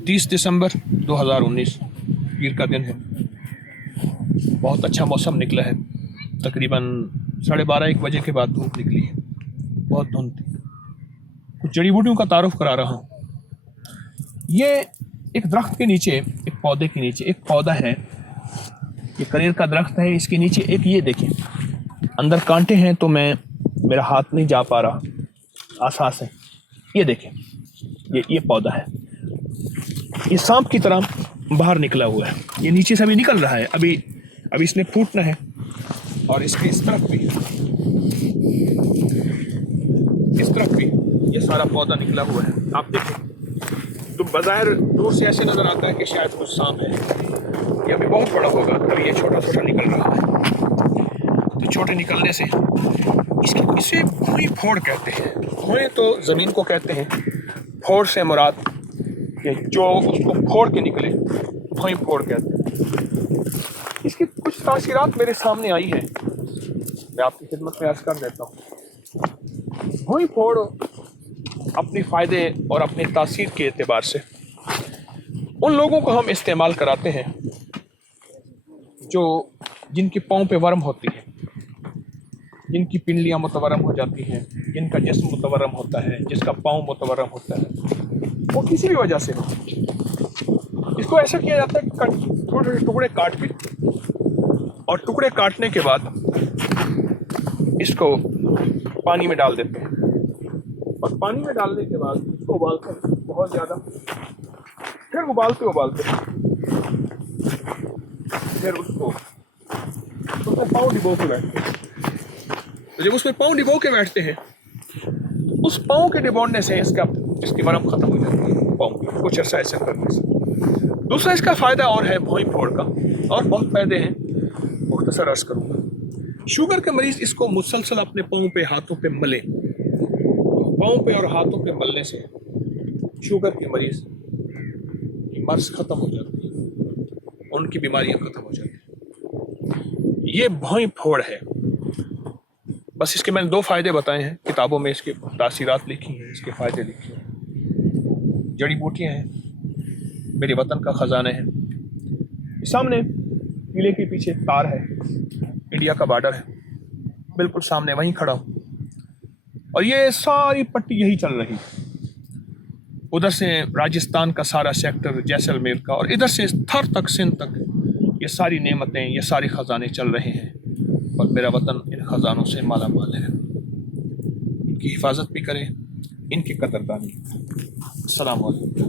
30 दिसंबर 2019 पीर का दिन है। बहुत अच्छा मौसम निकला है। तकरीबन 12:30-1 बजे के बाद धूप निकली है, बहुत धुंध थी। कुछ जड़ी बूटियों का तारुफ करा रहा हूँ। ये एक दरख्त के नीचे, एक पौधे के नीचे, एक पौधा है, ये कनेर का दरख्त है। इसके नीचे एक ये देखें, अंदर कांटे हैं तो मेरा हाथ नहीं जा पा रहा, आसास है। ये देखें, ये पौधा है, ये सांप की तरह बाहर निकला हुआ है। ये नीचे से अभी निकल रहा है, अभी इसने फूटना है। और इसके इस तरफ भी ये सारा पौधा निकला हुआ है। आप देखें तो बाज़ाहिर दूर से ऐसे नज़र आता है कि शायद कुछ सांप है। ये अभी बहुत बड़ा होगा, अभी ये छोटा छोटा निकल रहा है। तो छोटे निकलने से इसे भुई फोड़ कहते हैं। भुई तो ज़मीन को कहते हैं, फोड़ से मुराद कि जो उसको फोड़ के निकले, भुई फोड़ कहते हैं। इसकी कुछ तासीरात मेरे सामने आई है, मैं आपकी खिदमत में अर्ज़ कर देता हूँ। भुई फोड़ अपने फ़ायदे और अपने तासीर के एतबार से उन लोगों को हम इस्तेमाल कराते हैं जिनके पाँव पे वर्म होती है, जिनकी पिंडलियाँ मुतवर्रम हो जाती हैं, जिनका जिस्म मुतवर्रम होता है, जिसका पाँव मुतवर्रम होता है, वो किसी भी वजह से हो। इसको ऐसा किया जाता है कि थोड़े टुकड़े काट के, और टुकड़े काटने के बाद इसको पानी में डाल देते हैं। और पानी में डालने के बाद इसको उबालते हैं बहुत ज़्यादा, फिर उबालते फिर उसमें पाँव डिबो के बैठते हैं। तो जब उसमें पाँव डिबो के बैठते हैं, उस पाँव के डिबोने से इसकी वरम ख़त्म हो जाती है, पाँव की कुछ अर्सा ऐसा करने से। दूसरा इसका फ़ायदा और है भुई फोड़ का, और बहुत फ़ायदे हैं, मुख्तसर अर्ज़ करूँगा। शुगर के मरीज़ इसको मुसलसल अपने पाँव पे, हाथों पे मले, पाँव पे और हाथों पे मलने से शुगर के मरीज़ की मर्ज़ ख़त्म हो जाती है, उनकी बीमारियाँ ख़त्म हो जाती हैं। ये भुई फोड़ है। बस इसके मैंने 2 फ़ायदे बताए हैं, किताबों में इसके तासीरात लिखी हैं, इसके फ़ायदे लिखे हैं। जड़ी बूटियाँ हैं, मेरे वतन का ख़जाना है। सामने किले के पीछे तार है, इंडिया का बॉर्डर है, बिल्कुल सामने वहीं खड़ा हूँ। और ये सारी पट्टी यही चल रही है। उधर से राजस्थान का सारा सेक्टर, जैसलमेर का, और इधर से थर तक, सिंध तक, ये सारी नेमतें, ये सारे ख़जाने चल रहे हैं। और मेरा वतन इन ख़जानों से माला माल है। इनकी हिफाजत भी करें, इनकी कदरदानी। अस्सलाम वालेकुम।